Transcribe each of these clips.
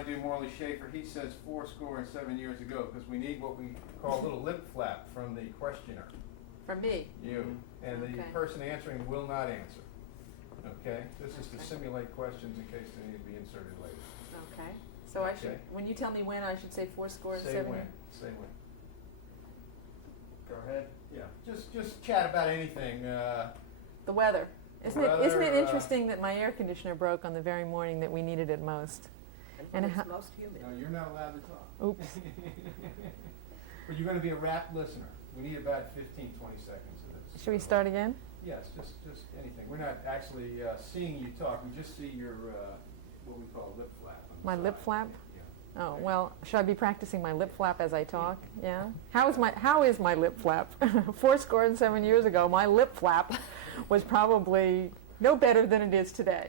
I do Morley Schaefer, he says 7 years ago, because we need what we call a little lip flap from the questioner. From me? You. And the Okay. person answering will not answer. Okay? This is to simulate questions in case they need to be inserted later. Okay. So I should, Okay. when you tell me when, I should say 7 Say when. Say when. Go ahead. Yeah. Just chat about anything. The weather. Isn't it Weather, interesting that my air conditioner broke on the very morning that we needed it most? And it's how- most humid. No, you're not allowed to talk. Oops. But you're going to be a rapt listener. We need about 15, 20 seconds of this. Should we start again? Yes, just anything. We're not actually seeing you talk. We just see your, what we call lip flap. on the My lip side. flap? Yeah. Oh, Okay. well, should I be practicing my lip flap as I talk? Yeah? How is my lip flap? 7 years ago, my lip flap was probably no better than it is today.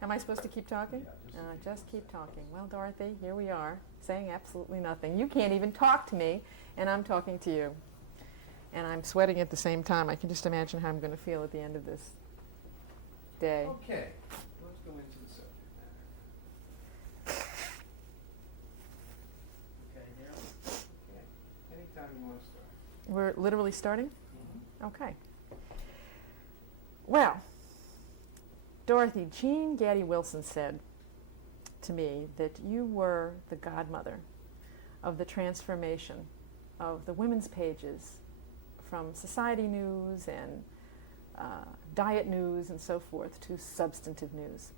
Am I supposed to keep talking? Yeah, Just keep talking. Well, Dorothy, here we are, saying absolutely nothing. You can't even talk to me, and I'm talking to you. And I'm sweating at the same time. I can just imagine how I'm going to feel at the end of this day. Okay, let's go into the subject matter. Okay, Harold? Okay. Anytime you want to start. We're literally starting? Mm-hmm. Okay. Well, Dorothy, Jean Gaddy Wilson said to me that you were the godmother of the transformation of the women's pages from society news and diet news and so forth to substantive news.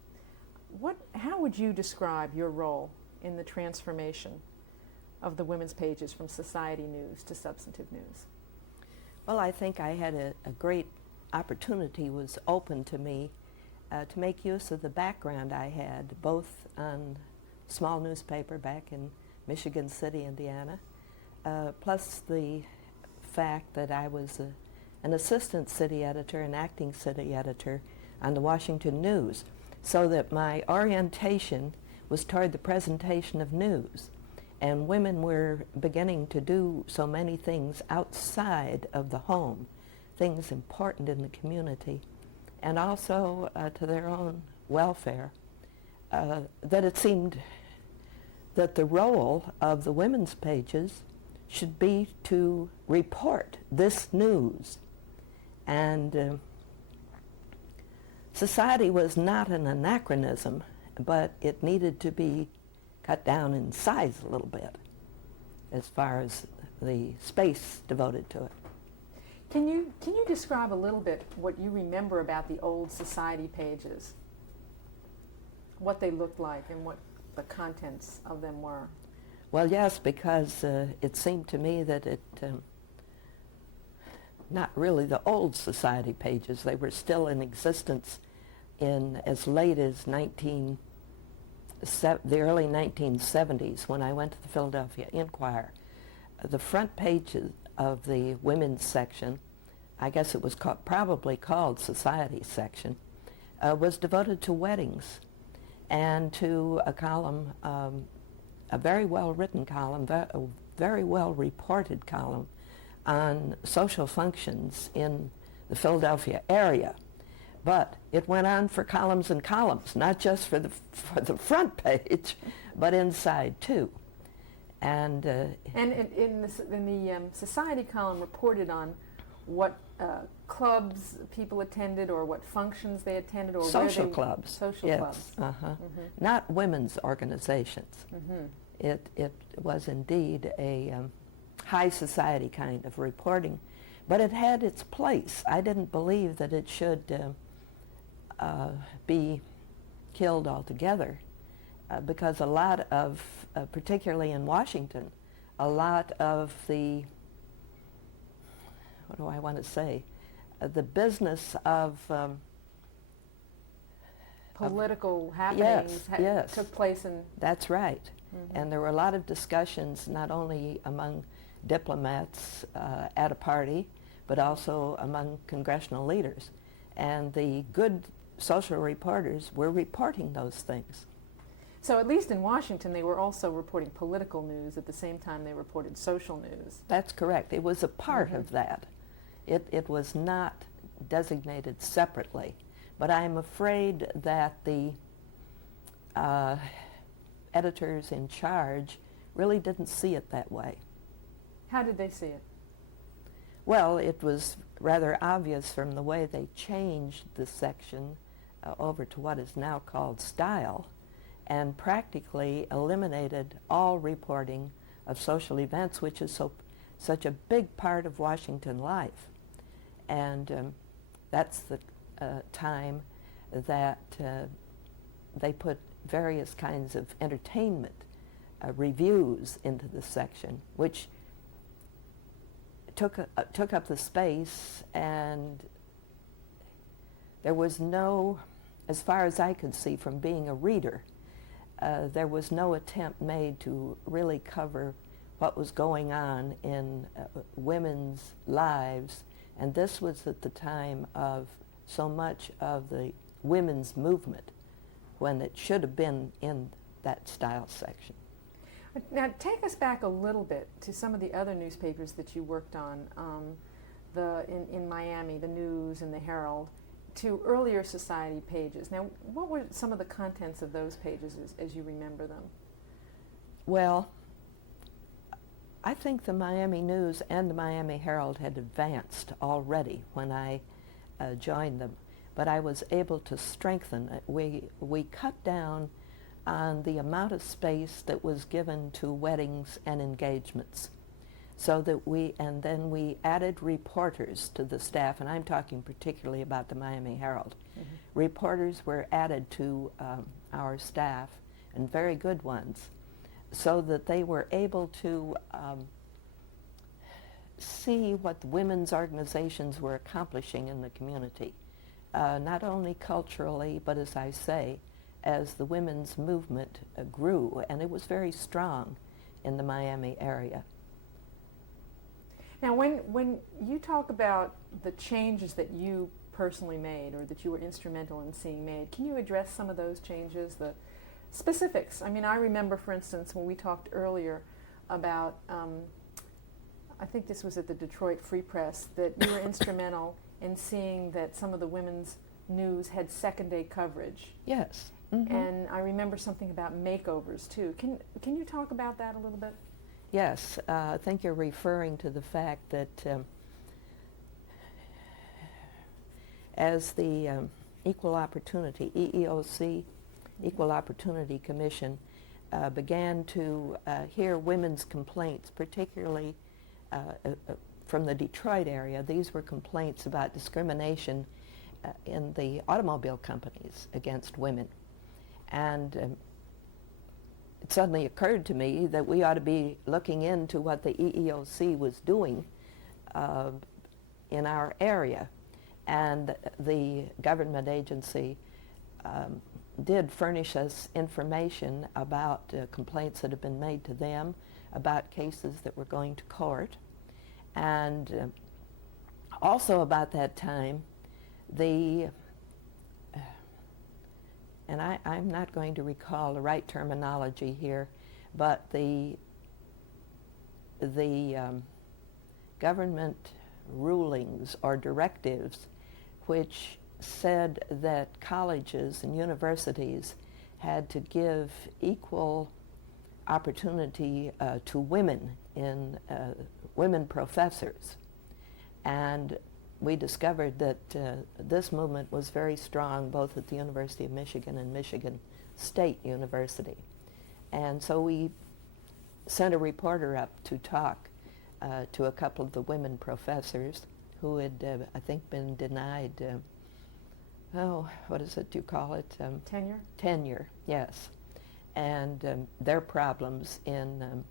How would you describe your role in the transformation of the women's pages from society news to substantive news? Well, I think I had a great opportunity was open to me to make use of the background I had, both on small newspaper back in Michigan City, Indiana, plus the fact that I was an assistant city editor, an acting city editor on the Washington News, so that my orientation was toward the presentation of news. And women were beginning to do so many things outside of the home, things important in the community, and also to their own welfare, that it seemed that the role of the women's pages should be to report this news. And society was not an anachronism, but it needed to be cut down in size a little bit as far as the space devoted to it. Can you describe a little bit what you remember about the old society pages? What they looked like and what the contents of them were? Well, yes, because it seemed to me that not really the old society pages, they were still in existence in as late as the early 1970s when I went to the Philadelphia Inquirer. The front pages of the women's section, I guess it was probably called society section, was devoted to weddings and to a column, a very well-written column, a very well-reported column on social functions in the Philadelphia area. But it went on for columns and columns, not just for the front page, but inside too. And in the society column reported on what clubs people attended or what functions they attended or social where they, clubs. Social yes, clubs. Mm-hmm. Not women's organizations. Mm-hmm. It was indeed a high society kind of reporting, but it had its place. I didn't believe that it should be killed altogether because a lot of, particularly in Washington, a lot of the, what do I want to say, the business of political happenings yes. took place in... That's right. Mm-hmm. And there were a lot of discussions not only among diplomats at a party, but also among congressional leaders. And the good social reporters were reporting those things. So at least in Washington, they were also reporting political news at the same time they reported social news. That's correct. It was a part of that. It was not designated separately. But I'm afraid that the uh, editors in charge really didn't see it that way. How did they see it? Well, it was rather obvious from the way they changed the section over to what is now called style, and practically eliminated all reporting of social events, which is such a big part of Washington life. And that's the time that they put various kinds of entertainment reviews into the section, which took up the space, and there was no, as far as I could see from being a reader, there was no attempt made to really cover what was going on in women's lives, and this was at the time of so much of the women's movement, when it should have been in that style section. Now, take us back a little bit to some of the other newspapers that you worked on, in Miami, the News and the Herald, to earlier society pages. Now, what were some of the contents of those pages as you remember them? Well, I think the Miami News and the Miami Herald had advanced already when I joined them, but I was able to strengthen it. We cut down on the amount of space that was given to weddings and engagements, so that and then we added reporters to the staff, and I'm talking particularly about the Miami Herald. Mm-hmm. Reporters were added to our staff, and very good ones, so that they were able to see what the women's organizations were accomplishing in the community, not only culturally, but as I say, as the women's movement grew, and it was very strong in the Miami area. Now, when you talk about the changes that you personally made, or that you were instrumental in seeing made, can you address some of those changes, the specifics? I mean, I remember, for instance, when we talked earlier about, I think this was at the Detroit Free Press, that you were instrumental in seeing that some of the women's news had second-day coverage. Yes. Mm-hmm. And I remember something about makeovers, too. Can you talk about that a little bit? Yes. I think you're referring to the fact that as the Equal Opportunity, EEOC, Equal Opportunity Commission, began to hear women's complaints, particularly from the Detroit area. These were complaints about discrimination in the automobile companies against women. And it suddenly occurred to me that we ought to be looking into what the EEOC was doing in our area. And the government agency did furnish us information about complaints that had been made to them, about cases that were going to court. And also about that time, and I'm not going to recall the right terminology here, but the government rulings or directives which said that colleges and universities had to give equal opportunity to women women professors. And we discovered that this movement was very strong both at the University of Michigan and Michigan State University. And so we sent a reporter up to talk to a couple of the women professors who had, I think, been denied, what is it you call it? Tenure? Tenure, yes. And their problems in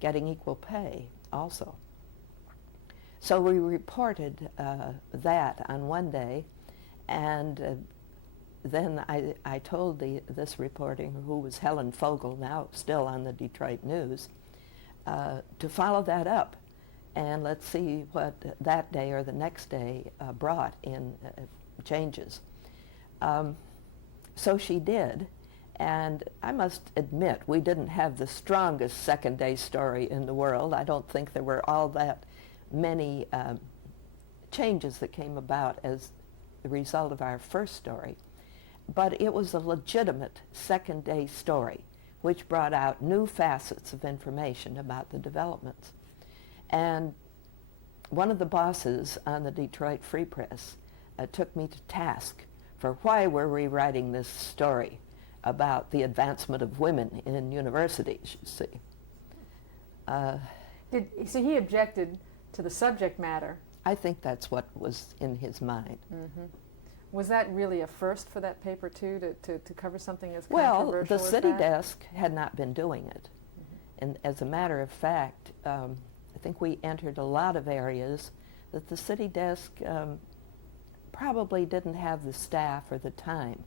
getting equal pay also. So we reported that on one day, and then I told this reporter, who was Helen Fogel, now still on the Detroit News, to follow that up, and let's see what that day or the next day brought in changes. So she did, and I must admit, we didn't have the strongest second day story in the world. I don't think there were all that many changes that came about as the result of our first story. but it was a legitimate second-day story, which brought out new facets of information about the developments. And one of the bosses on the Detroit Free Press took me to task for why we're rewriting this story about the advancement of women in universities, you see. So he objected to the subject matter. I think that's what was in his mind. Mm-hmm. Was that really a first for that paper, too, to cover something as Well, controversial the as city that? desk had not been doing it. Mm-hmm. And as a matter of fact, I think we entered a lot of areas that the city desk probably didn't have the staff or the time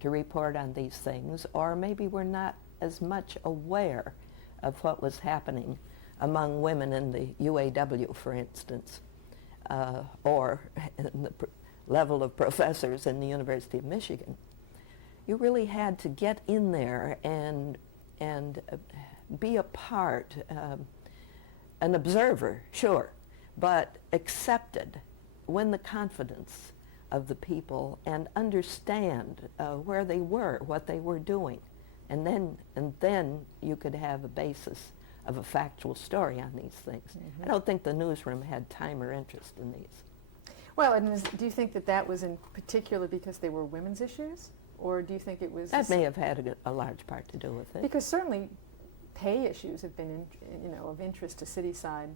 to report on these things, or maybe were not as much aware of what was happening among women in the UAW, for instance, or in the level of professors in the University of Michigan. You really had to get in there and be a part, an observer, sure, but accepted, win the confidence of the people and understand where they were, what they were doing. And then you could have a basis of a factual story on these things. Mm-hmm. I don't think the newsroom had time or interest in these. Well, and do you think that was in particular because they were women's issues? Or do you think it was... That may have had a large part to do with it. Because certainly pay issues have been of interest to city-side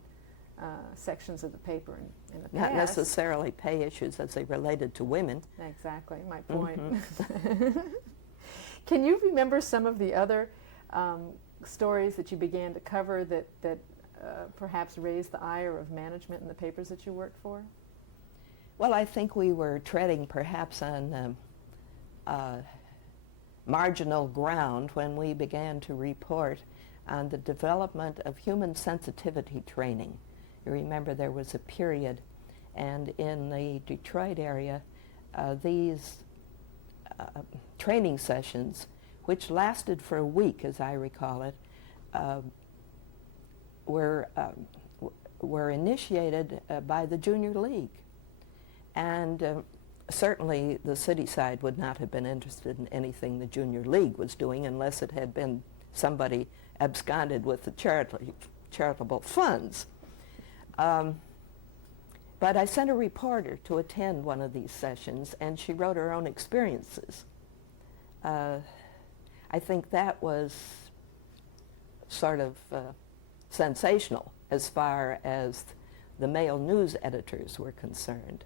sections of the paper in the past. Not necessarily pay issues as they related to women. Exactly, my point. Mm-hmm. Can you remember some of the other stories that you began to cover that perhaps raised the ire of management in the papers that you worked for? Well, I think we were treading perhaps on marginal ground when we began to report on the development of human sensitivity training. You remember there was a period, and in the Detroit area, these training sessions, which lasted for a week, as I recall it, were initiated by the Junior League. And certainly the city side would not have been interested in anything the Junior League was doing unless it had been somebody absconded with the charitable funds. But I sent a reporter to attend one of these sessions, and she wrote her own experiences. I think that was sort of sensational as far as the male news editors were concerned.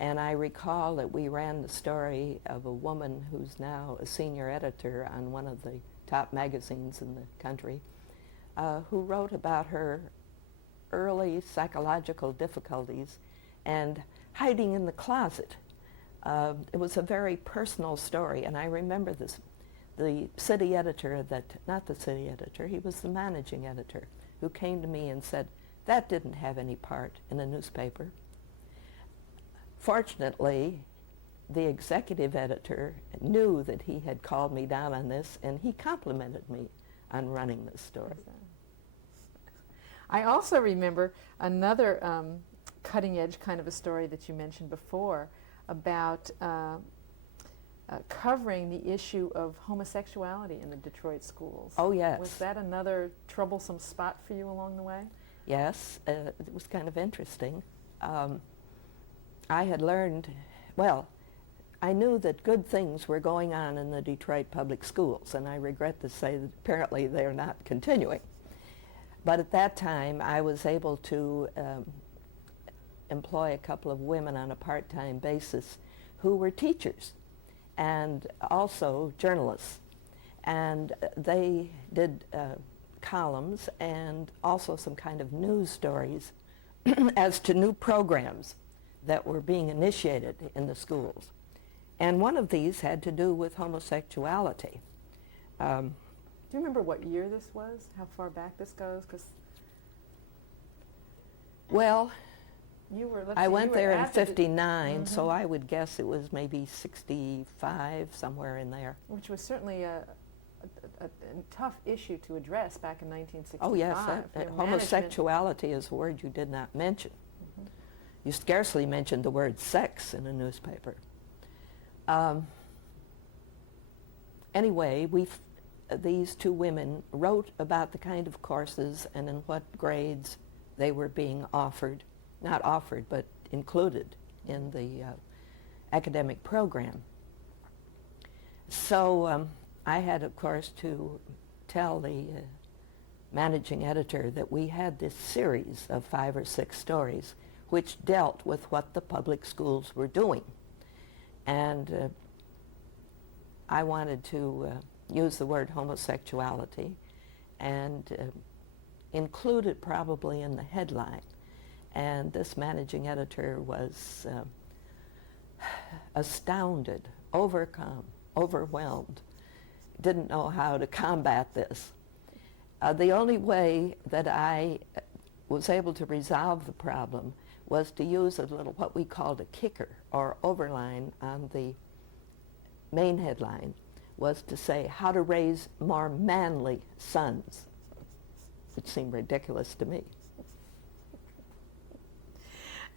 And I recall that we ran the story of a woman who's now a senior editor on one of the top magazines in the country, who wrote about her early psychological difficulties and hiding in the closet. It was a very personal story, and I remember the city editor not the city editor, he was the managing editor, who came to me and said, that didn't have any part in a newspaper. Fortunately, the executive editor knew that he had called me down on this, and he complimented me on running this story. I also remember another cutting-edge kind of a story that you mentioned before about covering the issue of homosexuality in the Detroit schools. Oh, yes. Was that another troublesome spot for you along the way? Yes, it was kind of interesting. I had learned, well, I knew that good things were going on in the Detroit public schools, and I regret to say that apparently they're not continuing. But at that time, I was able to employ a couple of women on a part-time basis who were teachers and also journalists. And they did columns and also some kind of news stories as to new programs that were being initiated in the schools. And one of these had to do with homosexuality. Do you remember what year this was? How far back this goes? 'Cause well, I went there in after '59, so I would guess it was maybe '65, somewhere in there. which was certainly a tough issue to address back in 1965. Oh yes, Your homosexuality is a word you did not mention. Mhm. You scarcely mentioned the word sex in a newspaper. anyway, these two women wrote about the kind of courses and in what grades they were being offered, not offered, but included in the academic program. So I had, of course, to tell the managing editor that we had this series of 5 or 6 stories which dealt with what the public schools were doing. And I wanted to use the word homosexuality and include it probably in the headline. And this managing editor was astounded, overcome, overwhelmed, didn't know how to combat this. The only way that I was able to resolve the problem was to use a little, what we called a kicker or overline on the main headline, was to say how to raise more manly sons, which seemed ridiculous to me.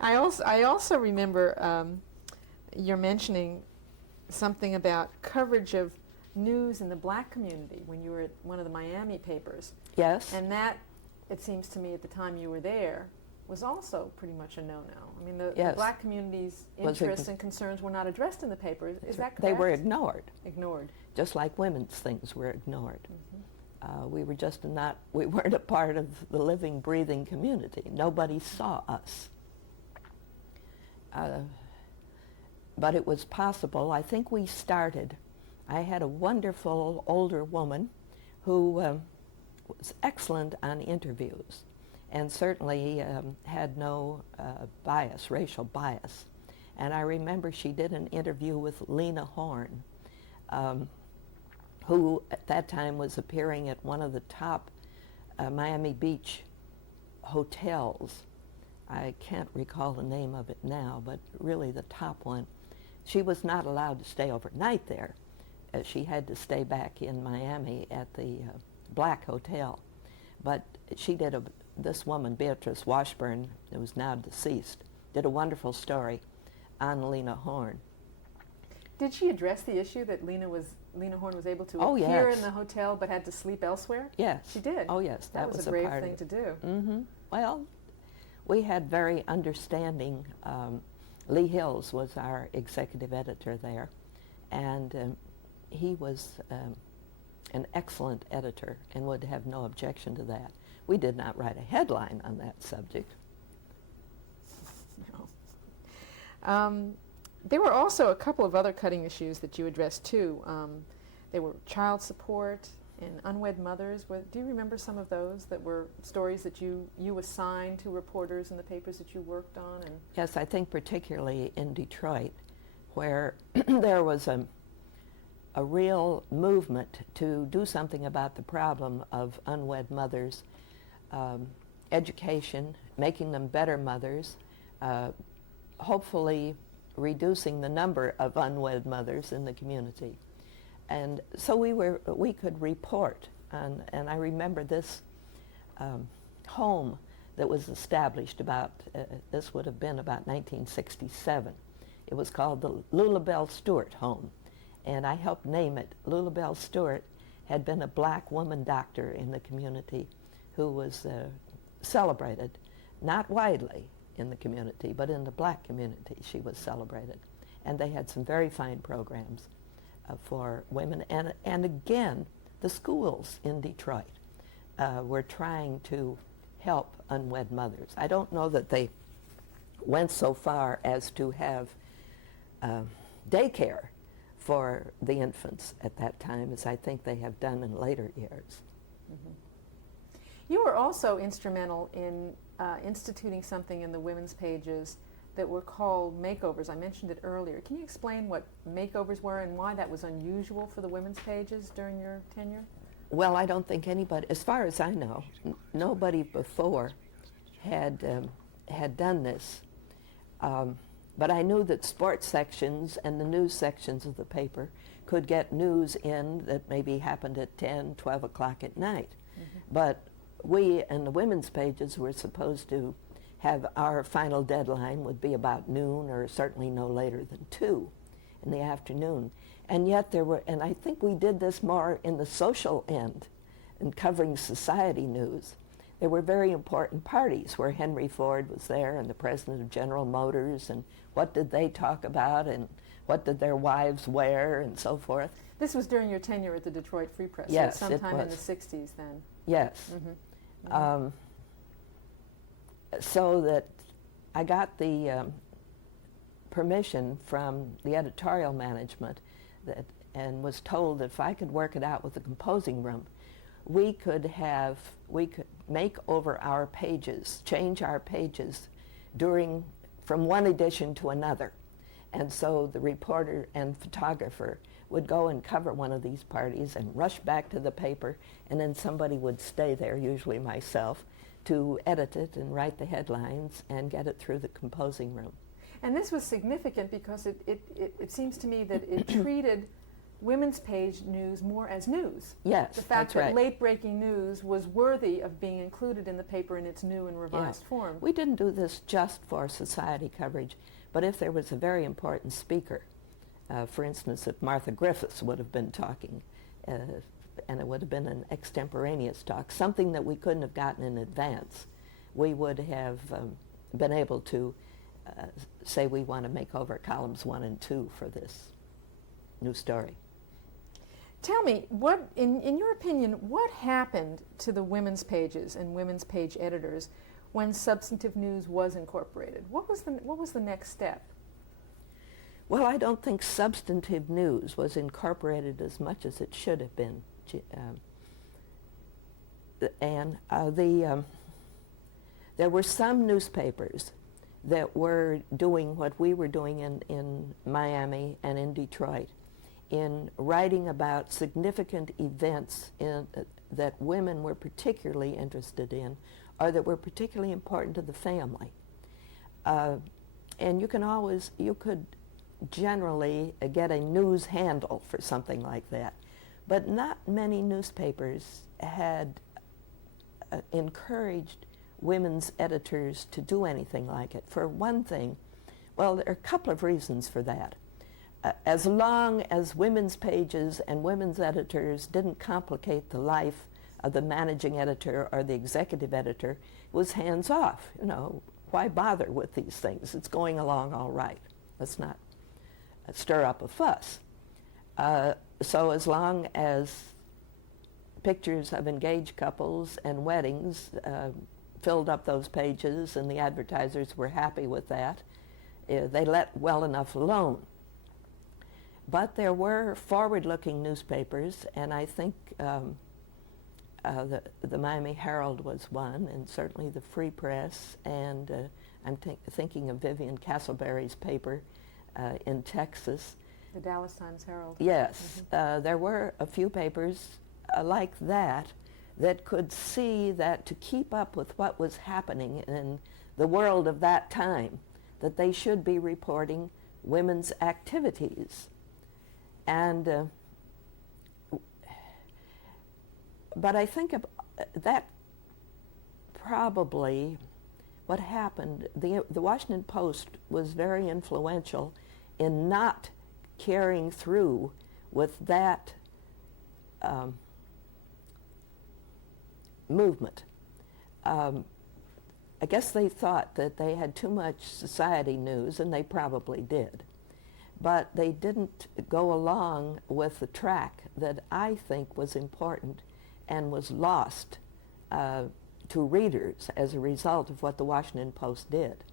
I also remember you're mentioning something about coverage of news in the black community when you were at one of the Miami papers. Yes. And that, it seems to me at the time you were there, was also pretty much a no-no. I mean, the black community's interests and concerns were not addressed in the paper. Is that correct? They were ignored. Ignored. Just like women's things were ignored. Mm-hmm. We were just we weren't a part of the living, breathing community. Nobody saw us. But it was possible. I think we started. I had a wonderful older woman who was excellent on interviews and certainly had no bias, racial bias. And I remember she did an interview with Lena Horne, who at that time was appearing at one of the top Miami Beach hotels. I can't recall the name of it now, but really the top one. She was not allowed to stay overnight there. She had to stay back in Miami at the Black Hotel. But she did this woman, Beatrice Washburn, who is now deceased, did a wonderful story on Lena Horne. Did she address the issue that Lena Horne was able to appear yes. in the hotel but had to sleep elsewhere? Yes. She did? Oh, yes. That was a brave thing to do. Mm-hmm. Well, we had very understanding. Lee Hills was our executive editor there, and he was an excellent editor and would have no objection to that. We did not write a headline on that subject. No. There were also a couple of other cutting issues that you addressed too. They were child support and unwed mothers. Do you remember some of those that were stories that you assigned to reporters in the papers that you worked on? And yes, I think particularly in Detroit, where there was a real movement to do something about the problem of unwed mothers, education, making them better mothers, hopefully reducing the number of unwed mothers in the community. And so we could report on, and I remember this home that was established about, this would have been about 1967. It was called the Lulabelle Stewart Home, and I helped name it. Lulabelle Stewart had been a black woman doctor in the community who was celebrated, not widely in the community, but in the black community she was celebrated. And they had some very fine programs for women. And again, the schools in Detroit were trying to help unwed mothers. I don't know that they went so far as to have daycare for the infants at that time as I think they have done in later years. Mm-hmm. You were also instrumental in instituting something in the women's pages that were called makeovers. I mentioned it earlier. Can you explain what makeovers were and why that was unusual for the women's pages during your tenure? Well, I don't think anybody, as far as I know, nobody before had done this. But I knew that sports sections and the news sections of the paper could get news in that maybe happened at 10, 12 o'clock at night. Mm-hmm. But we and the women's pages were supposed to have our final deadline would be about noon or certainly no later than 2. in the afternoon. And yet there were, and I think we did this more in the social end, in covering society news. There were very important parties where Henry Ford was there and the president of General Motors, and what did they talk about and what did their wives wear and so forth. This was during your tenure at the Detroit Free Press, Yes, so it sometime in the was. 60s then. Yes. Mm-hmm. So that I got the permission from the editorial management and was told that if I could work it out with the composing room, we could make over our pages, change our pages from one edition to another. And so the reporter and photographer would go and cover one of these parties and rush back to the paper, and then somebody would stay there, usually myself, to edit it and write the headlines and get it through the composing room. And this was significant because it seems to me that it treated women's page news more as news. Yes, the fact that's that right. late-breaking news was worthy of being included in the paper in its new and revised form. We didn't do this just for society coverage, but if there was a very important speaker, for instance, if Martha Griffiths would have been talking, and it would have been an extemporaneous talk, something that we couldn't have gotten in advance, we would have been able to say we want to make over columns 1 and 2 for this new story. Tell me, what, in your opinion, what happened to the women's pages and women's page editors when substantive news was incorporated? What was the next step? Well, I don't think substantive news was incorporated as much as it should have been. There were some newspapers that were doing what we were doing in Miami and in Detroit, in writing about significant events that women were particularly interested in, or that were particularly important to the family. And you could generally get a news handle for something like that. But not many newspapers had encouraged women's editors to do anything like it. For one thing, well, there are a couple of reasons for that. As long as women's pages and women's editors didn't complicate the life of the managing editor or the executive editor, it was hands off. You know, why bother with these things? It's going along all right. Let's not stir up a fuss. So as long as pictures of engaged couples and weddings filled up those pages and the advertisers were happy with that, they let well enough alone. But there were forward-looking newspapers, and I think the Miami Herald was one, and certainly the Free Press, and I'm thinking of Vivian Castleberry's paper in Texas. The Dallas Times-Herald. Yes, there were a few papers like that could see that to keep up with what was happening in the world of that time, that they should be reporting women's activities. And but I think that probably what happened, the Washington Post was very influential in not carrying through with that movement. I guess they thought that they had too much society news, and they probably did. But they didn't go along with the track that I think was important and was lost to readers as a result of what the Washington Post did.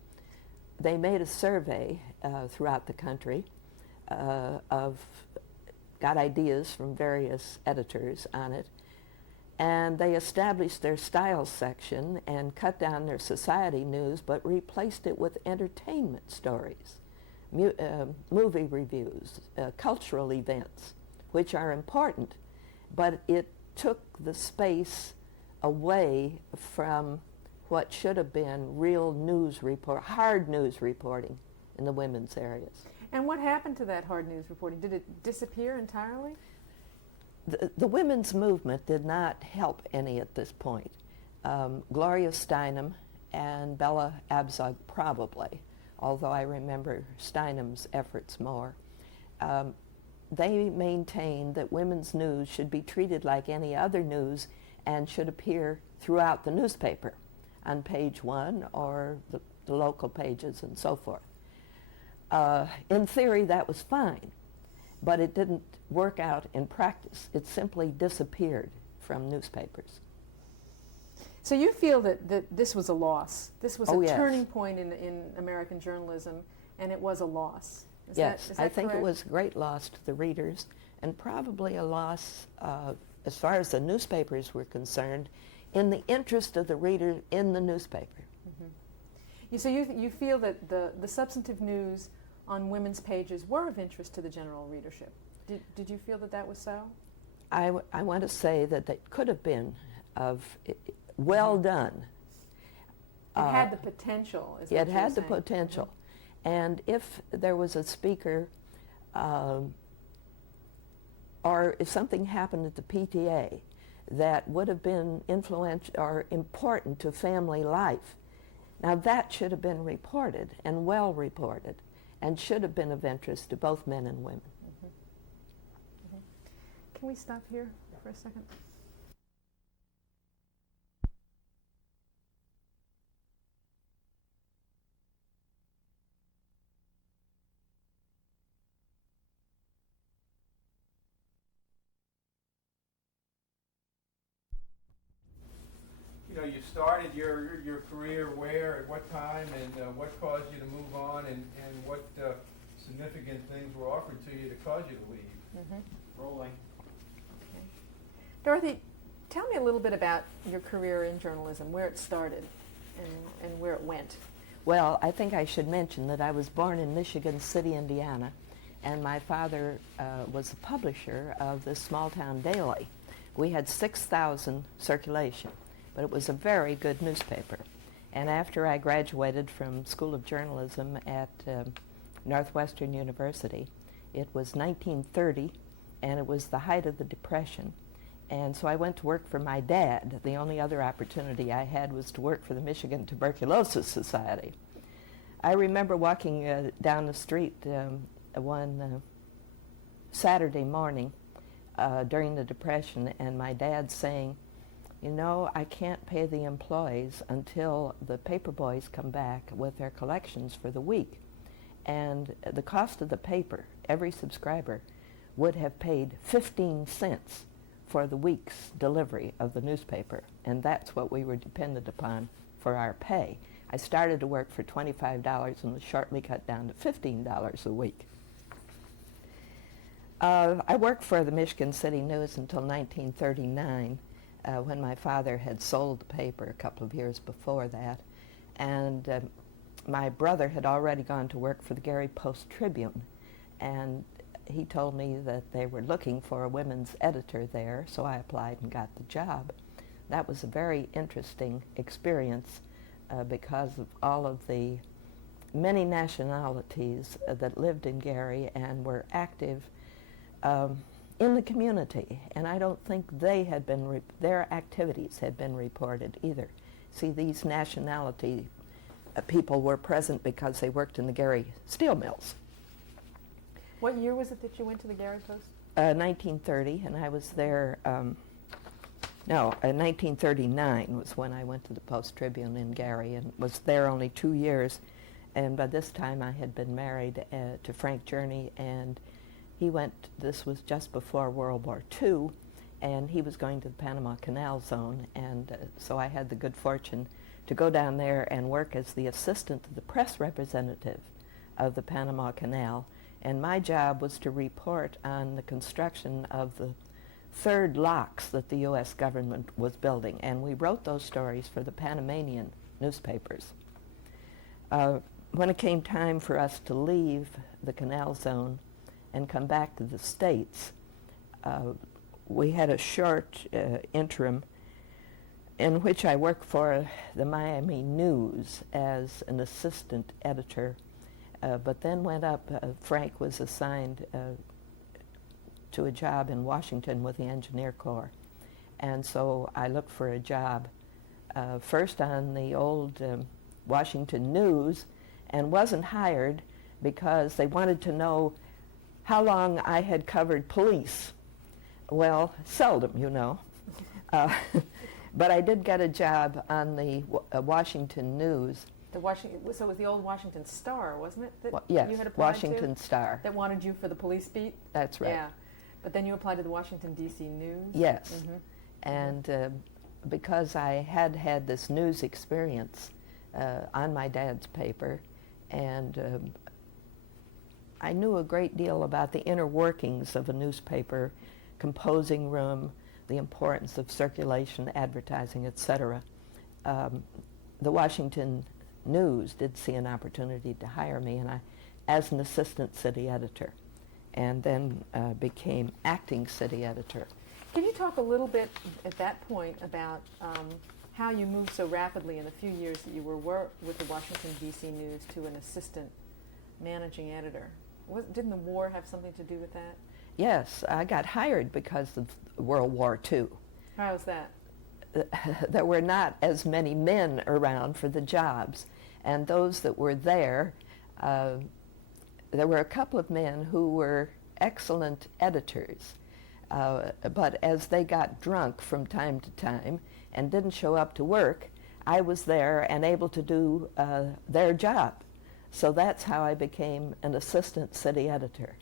They made a survey throughout the country got ideas from various editors on it, and they established their style section and cut down their society news, but replaced it with entertainment stories, movie reviews, cultural events, which are important, but it took the space away from what should have been real news hard news reporting in the women's areas. And what happened to that hard news reporting? Did it disappear entirely? The women's movement did not help any at this point. Gloria Steinem and Bella Abzug probably, although I remember Steinem's efforts more. they maintained that women's news should be treated like any other news and should appear throughout the newspaper on page 1 or the local pages and so forth. In theory, that was fine, but it didn't work out in practice. It simply disappeared from newspapers. So you feel that this was a loss. This was Oh, a yes. turning point in American journalism, and it was a loss. Yes, is that I think correct? it was a great loss to the readers, and probably a loss, as far as the newspapers were concerned, in the interest of the reader in the newspaper. So you feel that the substantive news on women's pages were of interest to the general readership. Did you feel that that was so? I want to say that it could have been well done. It had the potential, is what It you're had the saying. potential. And if there was a speaker, or if something happened at the PTA that would have been influential or important to family life, now that should have been reported, and well reported, and should have been of interest to both men and women. Can we stop here for a second? You know, you started your career where, at what time, and what caused you to move on, and what significant things were offered to you to cause you to leave. Rolling. Dorothy, tell me a little bit about your career in journalism, where it started and where it went. Well, I think I should mention that I was born in Michigan City, Indiana, and my father was a publisher of this small town daily. We had 6,000 circulation, but it was a very good newspaper. And after I graduated from School of Journalism at Northwestern University, it was 1930, and it was the height of the Depression. And so I went to work for my dad. The only other opportunity I had was to work for the Michigan Tuberculosis Society. I remember walking down the street one Saturday morning during the Depression, and my dad saying, you know, I can't pay the employees until the paper boys come back with their collections for the week. And the cost of the paper, every subscriber would have paid 15 cents for the week's delivery of the newspaper, and that's what we were dependent upon for our pay. I started to work for $25 and was shortly cut down to $15 a week. I worked for the Michigan City News until 1939, when my father had sold the paper a couple of years before that, and my brother had already gone to work for the Gary Post-Tribune, and he told me that they were looking for a women's editor there, so I applied and got the job. That was a very interesting experience because of all of the many nationalities that lived in Gary and were active in the community, and I don't think they had been their activities had been reported either. See, these nationality people were present because they worked in the Gary steel mills. What year was it that you went to the Gary Post? 1930, and I was there, 1939 was when I went to the Post-Tribune in Gary, and was there only 2 years, and by this time I had been married to Frank Jurney, and he went, this was just before World War II, and he was going to the Panama Canal Zone, and so I had the good fortune to go down there and work as the assistant to the press representative of the Panama Canal, and my job was to report on the construction of the third locks that the U.S. government was building, and we wrote those stories for the Panamanian newspapers. When it came time for us to leave the Canal Zone and come back to the States, we had a short interim in which I worked for the Miami News as an assistant editor, but then went up. Frank was assigned to a job in Washington with the Engineer Corps, and so I looked for a job first on the old Washington News, and wasn't hired because they wanted to know how long I had covered police. Well, seldom, you know. But I did get a job on the Washington News. So it was the old Washington Star, wasn't it? That Yes, you had applied Washington to? Star. That wanted you for the police beat? That's right. Yeah. But then you applied to the Washington, D.C. News? Yes. Mm-hmm. And because I had had this news experience on my dad's paper, and I knew a great deal about the inner workings of a newspaper, composing room, the importance of circulation, advertising, etc. The Washington News did see an opportunity to hire me, and as an assistant city editor, and then became acting city editor. Can you talk a little bit at that point about how you moved so rapidly in the few years that you were with the Washington, D.C. News to an assistant managing editor? Didn't the war have something to do with that? Yes, I got hired because of World War II. How was that? There were not as many men around for the jobs, and those that were there were a couple of men who were excellent editors, but as they got drunk from time to time and didn't show up to work, I was there and able to do their job. So that's how I became an assistant city editor.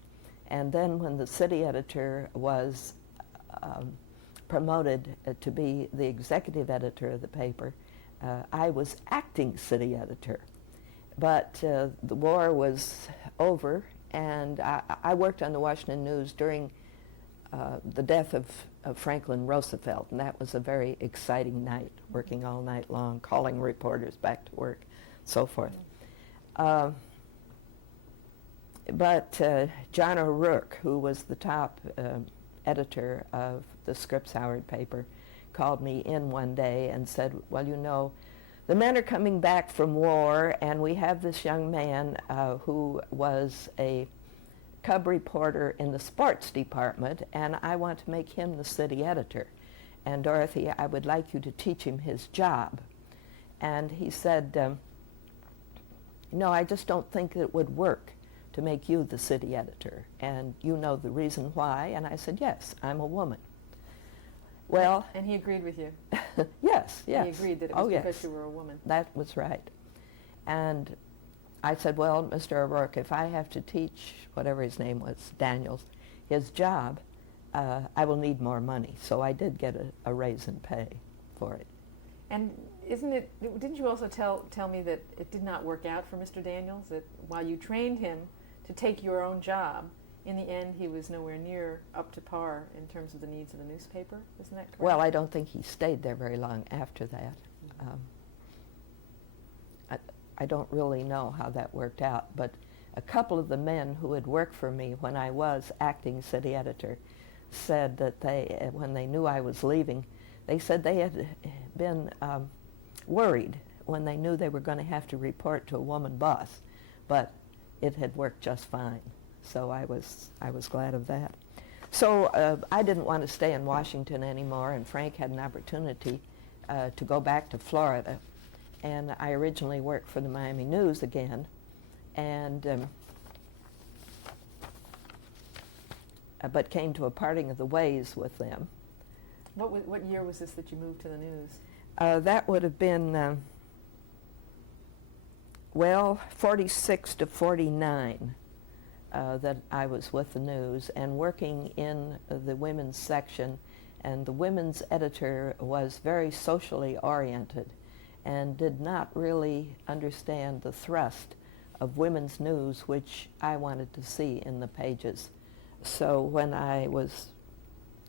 And then when the city editor was promoted to be the executive editor of the paper, I was acting city editor. But the war was over, and I worked on the Washington News during the death of Franklin Roosevelt, and that was a very exciting night, working all night long, calling reporters back to work, so forth. But John O'Rourke, who was the top editor of the Scripps Howard paper, called me in one day and said, well, you know, the men are coming back from war, and we have this young man who was a cub reporter in the sports department, and I want to make him the city editor. And Dorothy, I would like you to teach him his job. And he said, no, I just don't think it would work to make you the city editor, and you know the reason why. And I said, yes, I'm a woman. Well, and he agreed with you? Yes. He agreed that it was because you were a woman. That was right. And I said, well, Mr. O'Rourke, if I have to teach, whatever his name was, Daniels, his job, I will need more money. So I did get a raise in pay for it. And didn't you also tell me that it did not work out for Mr. Daniels, that while you trained him to take your own job, in the end he was nowhere near up to par in terms of the needs of the newspaper? Isn't that correct? Well, I don't think he stayed there very long after that. I don't really know how that worked out, but a couple of the men who had worked for me when I was acting city editor said that when they knew I was leaving, they said they had been worried when they knew they were going to have to report to a woman boss, but it had worked just fine. So I was glad of that. So I didn't want to stay in Washington anymore, and Frank had an opportunity to go back to Florida. And I originally worked for the Miami News again, and but came to a parting of the ways with them. What year was this that you moved to the News? That would have been, 46 to 49 that I was with the News and working in the women's section, and the women's editor was very socially oriented and did not really understand the thrust of women's news, which I wanted to see in the pages. So when I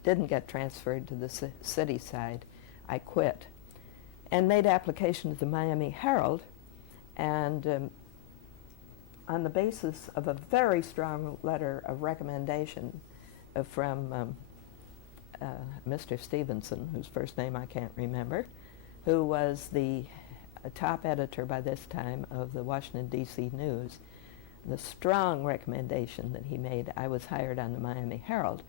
didn't get transferred to the city side, I quit and made application to the Miami Herald, and on the basis of a very strong letter of recommendation from Mr. Stevenson, whose first name I can't remember, who was the top editor by this time of the Washington, D.C. News, the strong recommendation that he made, I was hired on the Miami Herald.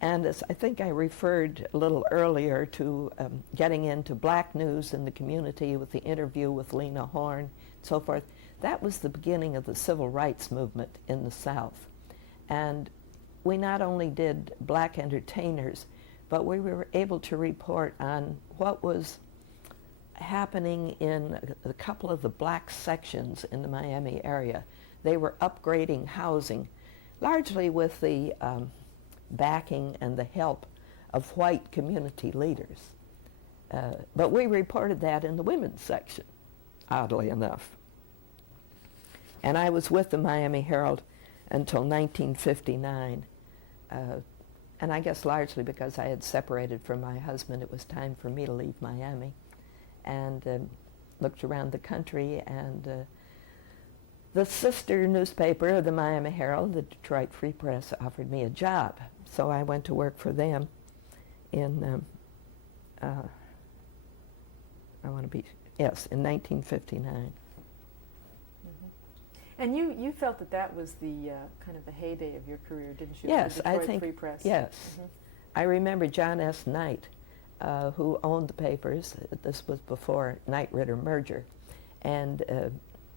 And as I think I referred a little earlier to getting into black news in the community with the interview with Lena Horne and so forth, that was the beginning of the civil rights movement in the South. And we not only did black entertainers, but we were able to report on what was happening in a couple of the black sections in the Miami area. They were upgrading housing, largely with the backing and the help of white community leaders. But we reported that in the women's section, oddly enough. And I was with the Miami Herald until 1959. And I guess largely because I had separated from my husband, it was time for me to leave Miami. And looked around the country, and the sister newspaper of the Miami Herald, the Detroit Free Press, offered me a job. So I went to work for them in, in 1959. And you felt that that was the kind of the heyday of your career, didn't you? Yes, the Detroit I think, Free Press. yes. I remember John S. Knight, who owned the papers. This was before Knight-Ritter merger. And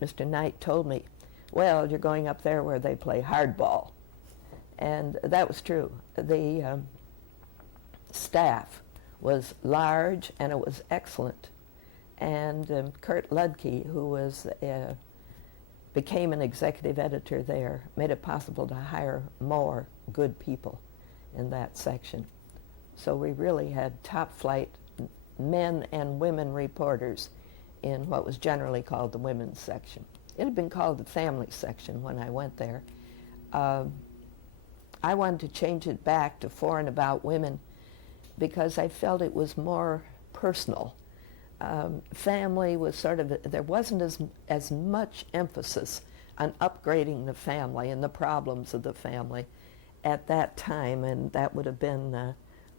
Mr. Knight told me, well, you're going up there where they play hardball. And that was true. The staff was large and it was excellent. And Kurt Ludke, who was became an executive editor there, made it possible to hire more good people in that section. So we really had top flight men and women reporters in what was generally called the women's section. It had been called the family section when I went there. I wanted to change it back to For and About Women because I felt it was more personal. Family was sort of, there wasn't as much emphasis on upgrading the family and the problems of the family at that time, and that would have been,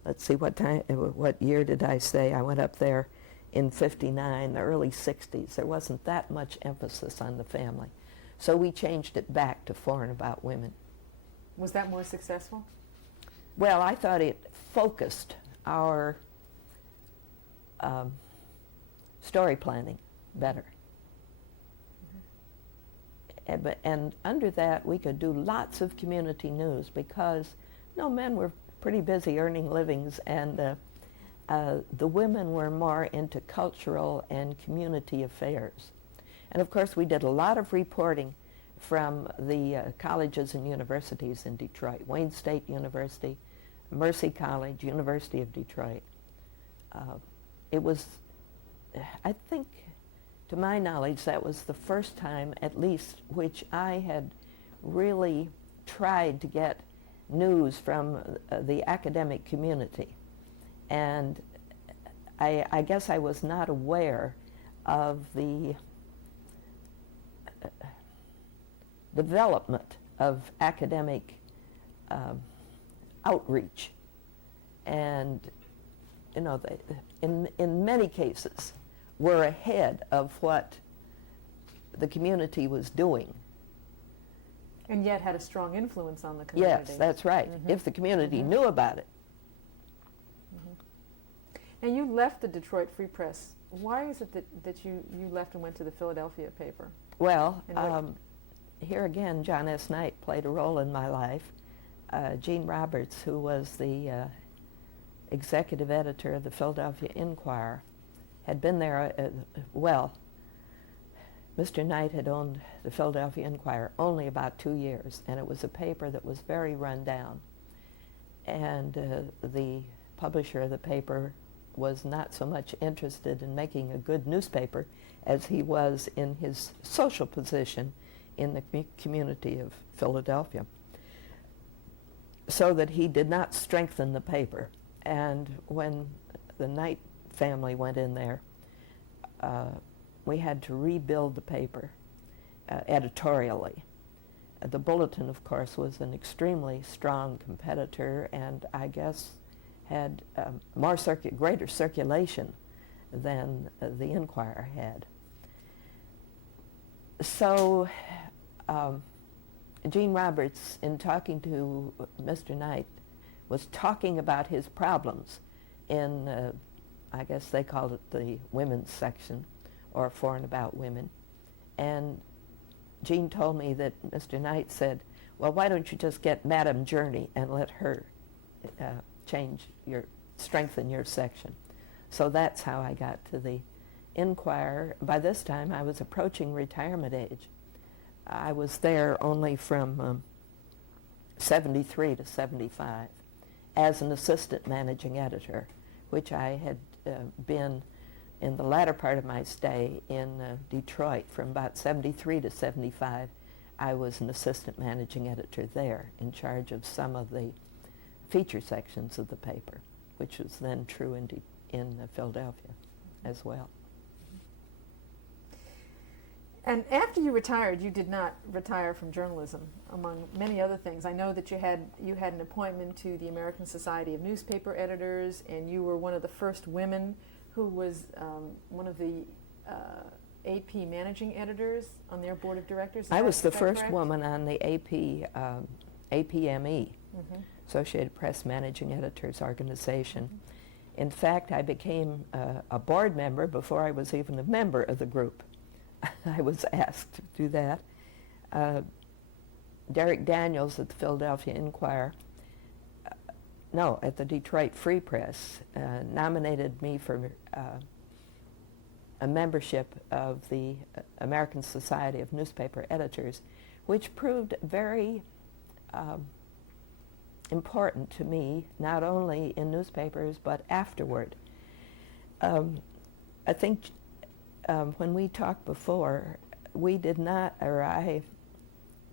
let's see, what year did I say? I went up there in 59, the early 60s. There wasn't that much emphasis on the family. So we changed it back to For and About Women. Was that more successful? Well, I thought it focused our story planning better. And under that, we could do lots of community news because men were pretty busy earning livings, and the women were more into cultural and community affairs. And of course, we did a lot of reporting from the colleges and universities in Detroit, Wayne State University, Mercy College, University of Detroit. It was, I think, to my knowledge, that was the first time, at least, which I had really tried to get news from the academic community. And I guess I was not aware of the development of academic outreach. And, in many cases, were ahead of what the community was doing. And yet had a strong influence on the community. Yes, that's right, if the community knew about it. And you left the Detroit Free Press. Why is it that you left and went to the Philadelphia paper? Well, here again, John S. Knight played a role in my life. Gene Roberts, who was the executive editor of the Philadelphia Inquirer, had been there, Mr. Knight had owned the Philadelphia Inquirer only about 2 years, and it was a paper that was very run down. And the publisher of the paper was not so much interested in making a good newspaper as he was in his social position in the community of Philadelphia, so that he did not strengthen the paper. And when the Knight family went in there, we had to rebuild the paper editorially. The Bulletin, of course, was an extremely strong competitor, and I guess had greater circulation than the Inquirer had. So Gene Roberts, in talking to Mr. Knight, was talking about his problems in, I guess they called it the women's section, or For and About Women. And Gene told me that Mr. Knight said, well, why don't you just get Madam Jurney and let her strengthen your section. So that's how I got to the Inquirer. By this time, I was approaching retirement age. I was there only from 73 to 75 as an assistant managing editor, which I had been in the latter part of my stay in Detroit. From about 73 to 75, I was an assistant managing editor there, in charge of some of the feature sections of the paper, which was then true in Philadelphia as well. And after you retired, you did not retire from journalism, among many other things. I know that you had an appointment to the American Society of Newspaper Editors, and you were one of the first women who was one of the AP managing editors on their board of directors. I was the first correct? woman on the APME, Associated Press Managing Editors Organization. In fact, I became a board member before I was even a member of the group. I was asked to do that. Derek Daniels at the Philadelphia Inquirer, at the Detroit Free Press, nominated me for a membership of the American Society of Newspaper Editors, which proved very important to me, not only in newspapers but afterward. I think when we talked before, we did not, or I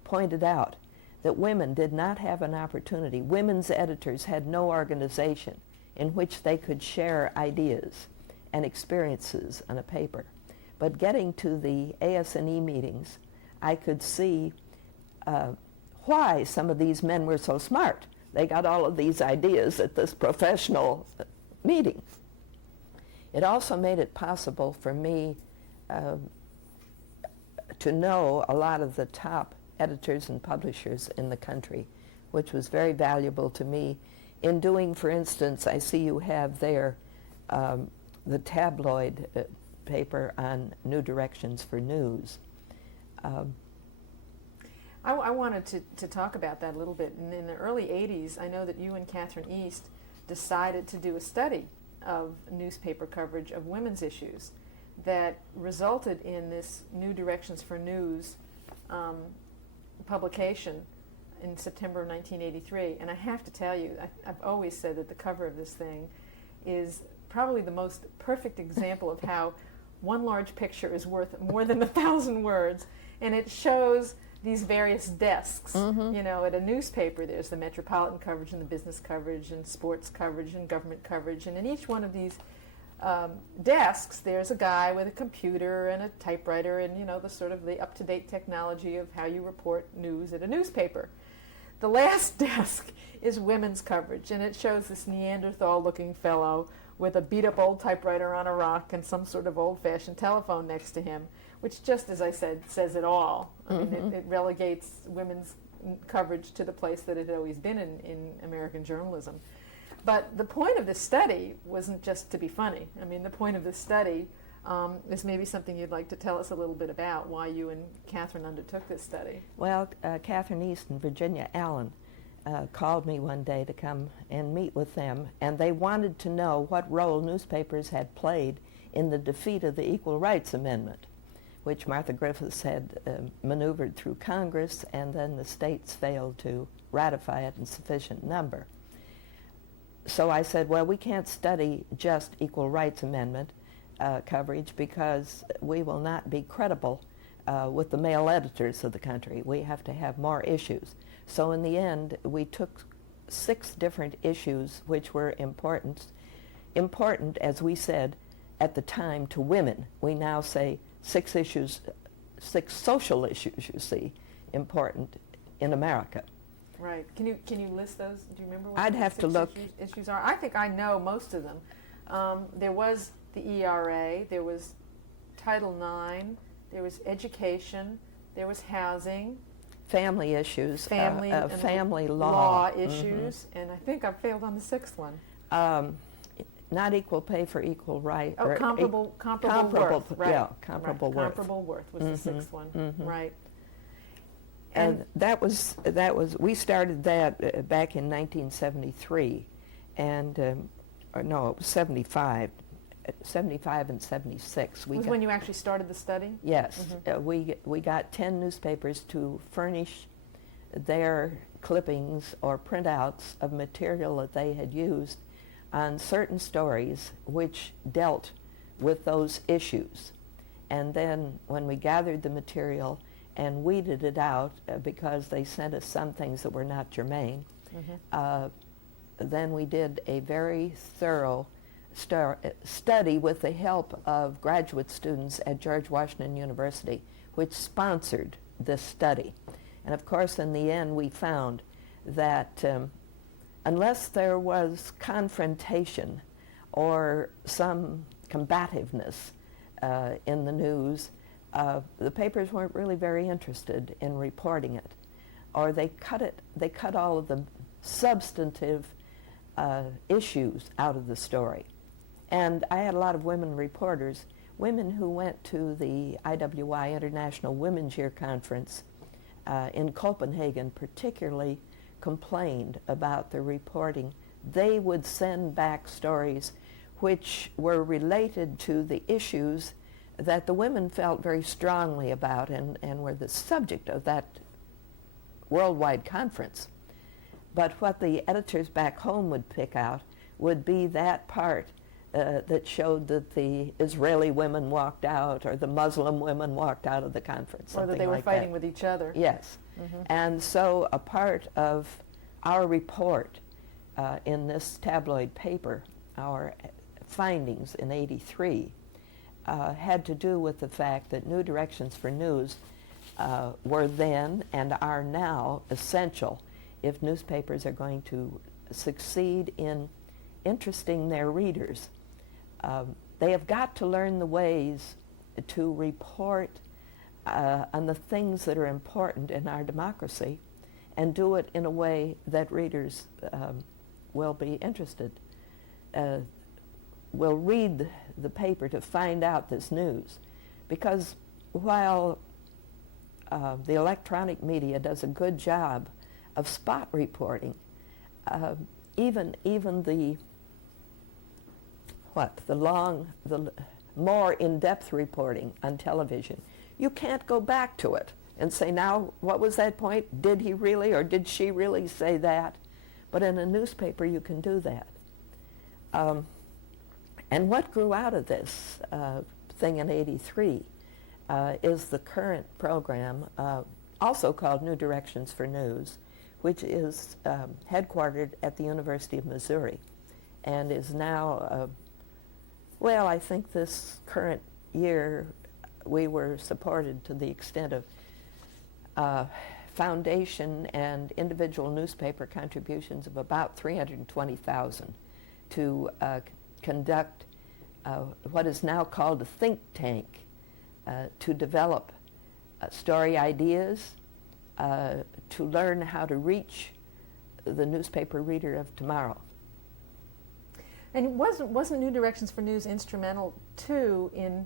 pointed out that women did not have an opportunity. Women's editors had no organization in which they could share ideas and experiences on a paper. But getting to the ASNE meetings, I could see why some of these men were so smart. They got all of these ideas at this professional meeting. It also made it possible for me to know a lot of the top editors and publishers in the country, which was very valuable to me in doing, for instance, I see you have there the tabloid paper on New Directions for News. I wanted to talk about that a little bit. In the early 80s, I know that you and Catherine East decided to do a study of newspaper coverage of women's issues that resulted in this New Directions for News publication in September of 1983. And I have to tell you, I've always said that the cover of this thing is probably the most perfect example of how one large picture is worth more than 1,000 words. And it shows these various desks. You know, at a newspaper, there's the metropolitan coverage and the business coverage and sports coverage and government coverage. And in each one of these desks, there's a guy with a computer and a typewriter and, you know, the sort of the up-to-date technology of how you report news at a newspaper. The last desk is women's coverage, and it shows this Neanderthal-looking fellow with a beat-up old typewriter on a rock and some sort of old-fashioned telephone next to him, which, just as I said, says it all. I mean, it relegates women's coverage to the place that it had always been in American journalism. But the point of this study wasn't just to be funny. I mean, the point of this study is maybe something you'd like to tell us a little bit about, why you and Catherine undertook this study. Well, Catherine East and Virginia Allen called me one day to come and meet with them, and they wanted to know what role newspapers had played in the defeat of the Equal Rights Amendment, which Martha Griffiths had maneuvered through Congress, and then the states failed to ratify it in sufficient number. So I said, well, we can't study just Equal Rights Amendment coverage because we will not be credible with the male editors of the country. We have to have more issues. So in the end, we took 6 different issues which were important, as we said, at the time to women. We now say 6 issues, 6 social issues, you see, important in America. Right. Can you list those? Do you remember what I'd the have 6 to look. issues are? I think I know most of them. There was the ERA, there was Title IX, there was education, there was housing, Family issues, family law issues, and I think I failed on the 6th one. Not equal pay for equal right. Oh, comparable worth, right. Yeah, comparable worth. Comparable worth was the 6th one, right. And that was we started that back in 1973, and or no, it was 75 and 76. Was when you actually started the study? Yes. We got 10 newspapers to furnish their clippings or printouts of material that they had used on certain stories which dealt with those issues. And then when we gathered the material and weeded it out because they sent us some things that were not germane, then we did a very thorough study with the help of graduate students at George Washington University, which sponsored this study. And of course, in the end, we found that unless there was confrontation or some combativeness in the news, the papers weren't really very interested in reporting it, or they cut all of the substantive issues out of the story. And I had a lot of women reporters, women who went to the IWI International Women's Year Conference in Copenhagen particularly complained about the reporting. They would send back stories which were related to the issues that the women felt very strongly about and were the subject of that worldwide conference. But what the editors back home would pick out would be that part that showed that the Israeli women walked out or the Muslim women walked out of the conference. Or that they were fighting with each other. Yes. And so a part of our report in this tabloid paper, our findings in '83, had to do with the fact that new directions for news were then and are now essential if newspapers are going to succeed in interesting their readers. They have got to learn the ways to report on the things that are important in our democracy and do it in a way that readers will be interested, will read the paper to find out this news. Because while the electronic media does a good job of spot reporting, even the more in-depth reporting on television, you can't go back to it and say, now, what was that point? Did he really or did she really say that? But in a newspaper, you can do that. And what grew out of this thing in '83 is the current program, also called New Directions for News, which is headquartered at the University of Missouri and is now, well, I think this current year we were supported to the extent of foundation and individual newspaper contributions of about $320,000 to conduct what is now called a think tank to develop story ideas, to learn how to reach the newspaper reader of tomorrow. And wasn't New Directions for News instrumental too in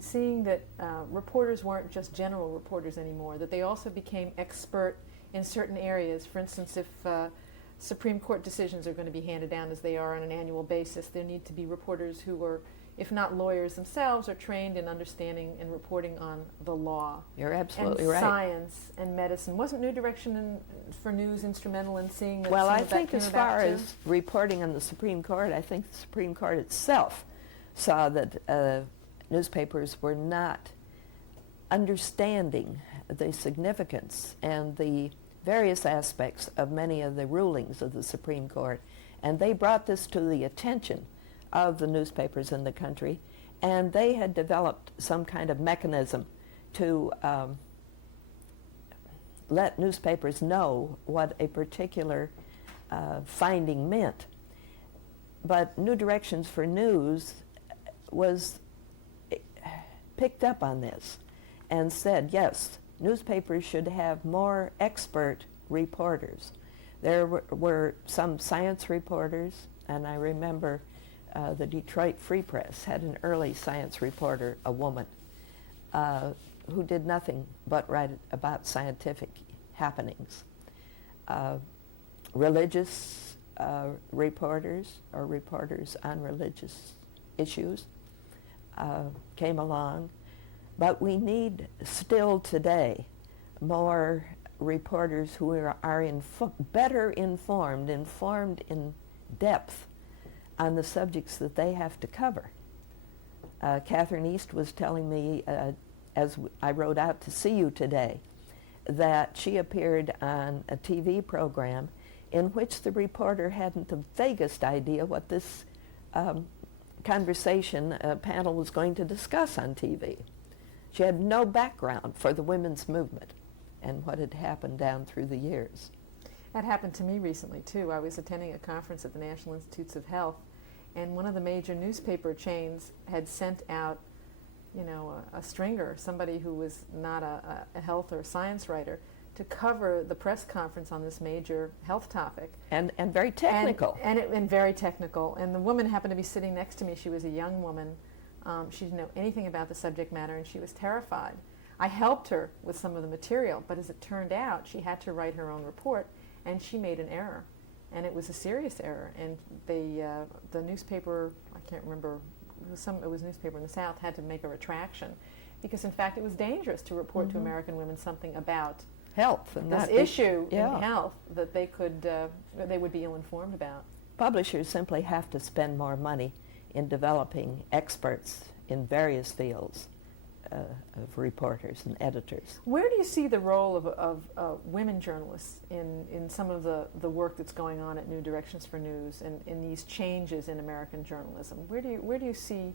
seeing that reporters weren't just general reporters anymore, that they also became expert in certain areas? For instance, if Supreme Court decisions are going to be handed down as they are on an annual basis, there need to be reporters who are, if not lawyers themselves, are trained in understanding and reporting on the law. You're absolutely and right. Science and medicine. Wasn't New Direction for News instrumental in seeing that? Well, some I of that think came as about far too? as reporting on the Supreme Court, I think the Supreme Court itself saw that newspapers were not understanding the significance and the various aspects of many of the rulings of the Supreme Court. And they brought this to the attention of the newspapers in the country, and they had developed some kind of mechanism to let newspapers know what a particular finding meant. But New Directions for News was picked up on this and said, yes, newspapers should have more expert reporters. There were some science reporters, and I remember the Detroit Free Press had an early science reporter, a woman, who did nothing but write about scientific happenings. Religious reporters or reporters on religious issues came along, but we need still today more reporters who are better informed in depth on the subjects that they have to cover. Catherine East was telling me, as I rode out to see you today, that she appeared on a TV program in which the reporter hadn't the vaguest idea what this conversation panel was going to discuss on TV. She had no background for the women's movement and what had happened down through the years. That happened to me recently, too. I was attending a conference at the National Institutes of Health, and one of the major newspaper chains had sent out, you know, a stringer, somebody who was not a health or science writer, to cover the press conference on this major health topic. And very technical. And very technical. And the woman happened to be sitting next to me. She was a young woman. She didn't know anything about the subject matter, and she was terrified. I helped her with some of the material, but as it turned out, she had to write her own report, and she made an error. And it was a serious error. And the newspaper, I can't remember, it was a newspaper in the South, had to make a retraction, because in fact it was dangerous to report to American women something about health and this that issue in yeah. health that they would be ill-informed about. Publishers simply have to spend more money in developing experts in various fields of reporters and editors. Where do you see the role of women journalists in some of the work that's going on at New Directions for News and in these changes in American journalism? Where do you see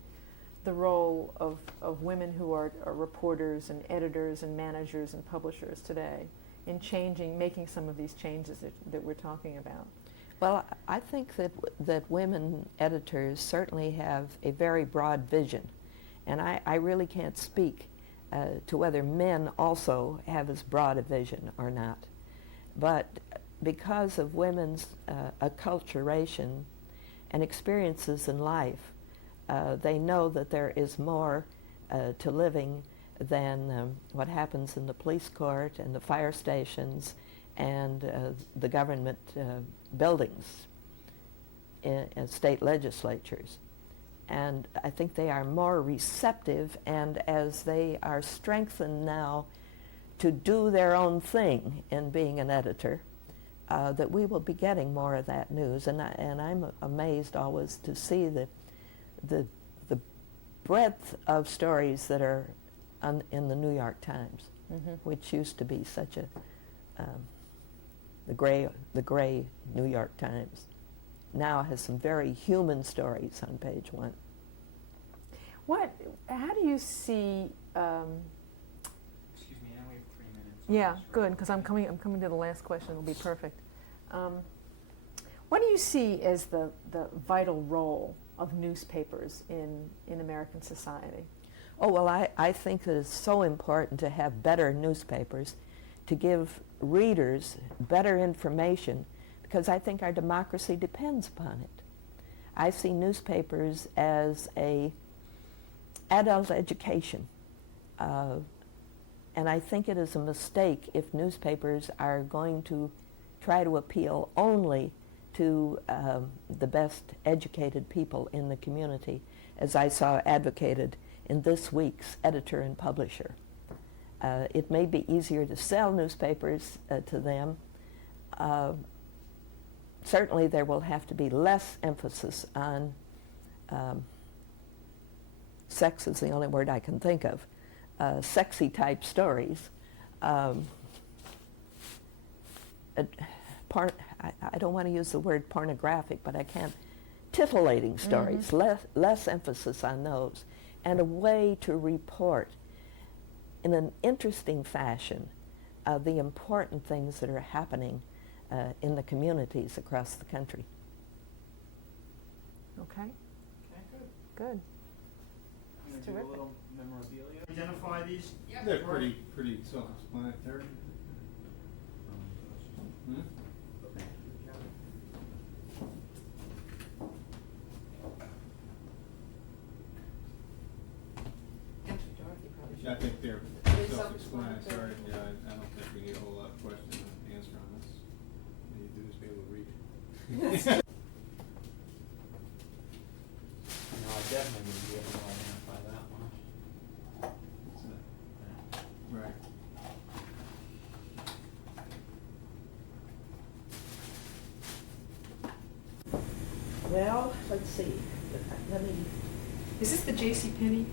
the role of women who are reporters and editors and managers and publishers today in making some of these changes that we're talking about? Well, I think that women editors certainly have a very broad vision, and I really can't speak to whether men also have as broad a vision or not. But because of women's acculturation and experiences in life, they know that there is more to living than what happens in the police court and the fire stations and the government buildings in state legislatures. And I think they are more receptive, and as they are strengthened now to do their own thing in being an editor, that we will be getting more of that news. And I'm amazed always to see the breadth of stories that are in the New York Times, which used to be such the gray New York Times. Now has some very human stories on page 1. How do you see? Excuse me, now we have 3 minutes. Yeah, good, because I'm coming to the last question. It'll be perfect. What do you see as the vital role of newspapers in American society? Oh, well, I think that it's so important to have better newspapers, to give readers better information, because I think our democracy depends upon it. I see newspapers as a adult education, and I think it is a mistake if newspapers are going to try to appeal only to the best educated people in the community, as I saw advocated in this week's Editor and Publisher. It may be easier to sell newspapers to them. Certainly there will have to be less emphasis on sex is the only word I can think of, sexy type stories. I don't want to use the word pornographic, but I can't. Titillating stories, less emphasis on those, and a way to report in an interesting fashion the important things that are happening in the communities across the country. Okay, Okay, good. good. I'm going to do terrific. a little memorabilia. Identify these. They're pretty self-explanatory. I think they're self-explanatory. Yeah, I don't think we need a whole lot of questions Well, let's see, let me, Is this the J.C. Penney?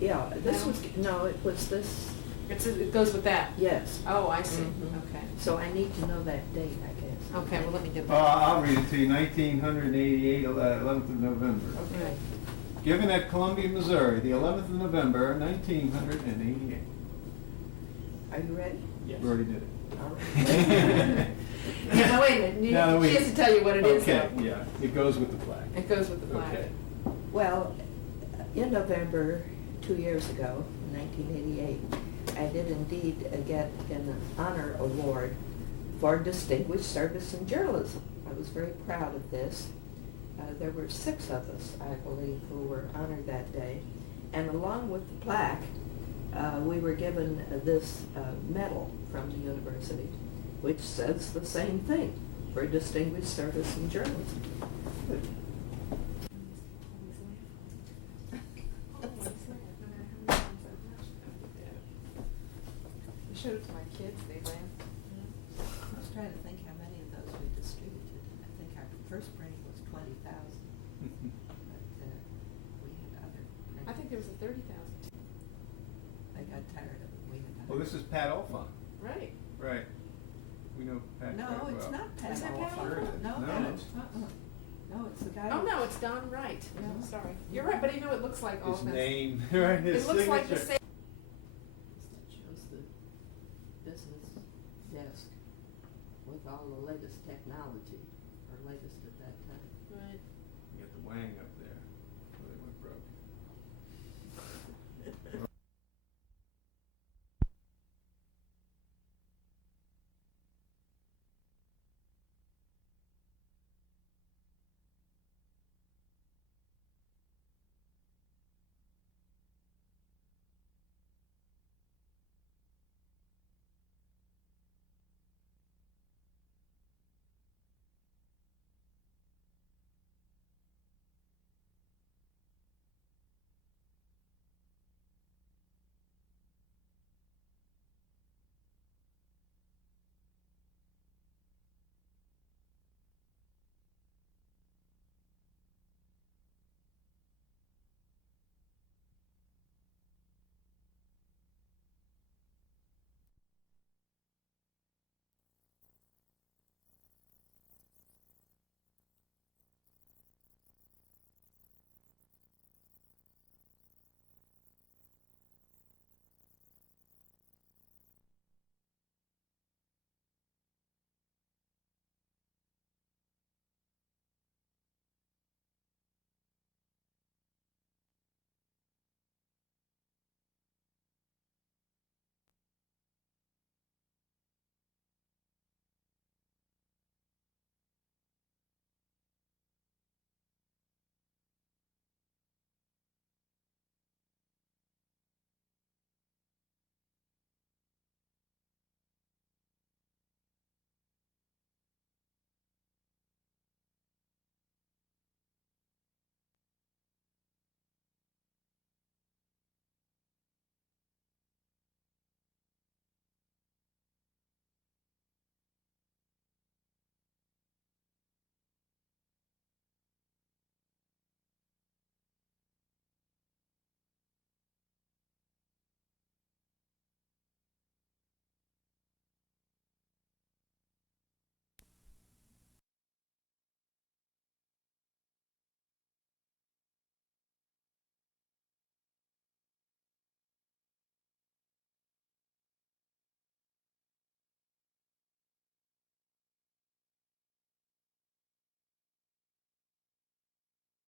yeah, this No. was, no, it was this, It goes with that? yes. Oh, I see, Mhm. okay. So I need to know that date, I guess. Okay, well, let me get that. I'll read it to you, 1988, 11th of November. Okay. Given at Columbia, Missouri, the 11th of November, 1988. Are you ready? Yes. We already did it. All right. Yeah, no, wait a minute, No, she has to tell you what it is, Okay, though. yeah, it goes with the flag. It goes with the flag. Okay. Well, in November, 2 years ago, 1988, I did indeed get an honor award for distinguished service in journalism. I was very proud of this. There were 6 of us, I believe, who were honored that day. And along with the plaque, we were given this medal from the university, which says the same thing, for distinguished service in journalism. I showed it to my kids, they laughed. I was trying to think how many of those we distributed. I think our first printing was 20,000, but we had other I think there was a 30,000. They got tired of it. We had other. Well, this is Pat Olfon. Right. Right. We know Pat No, quite well. it's not Pat Is it Pat Olfon. Sure it is. No, No. no, no, it's the guy. Oh, who- no, it's Don Wright. No, sorry. You're right, but you know, it looks like His Olfman's. name, right, his It looks like the signature. same. That shows the business desk with all the latest technology.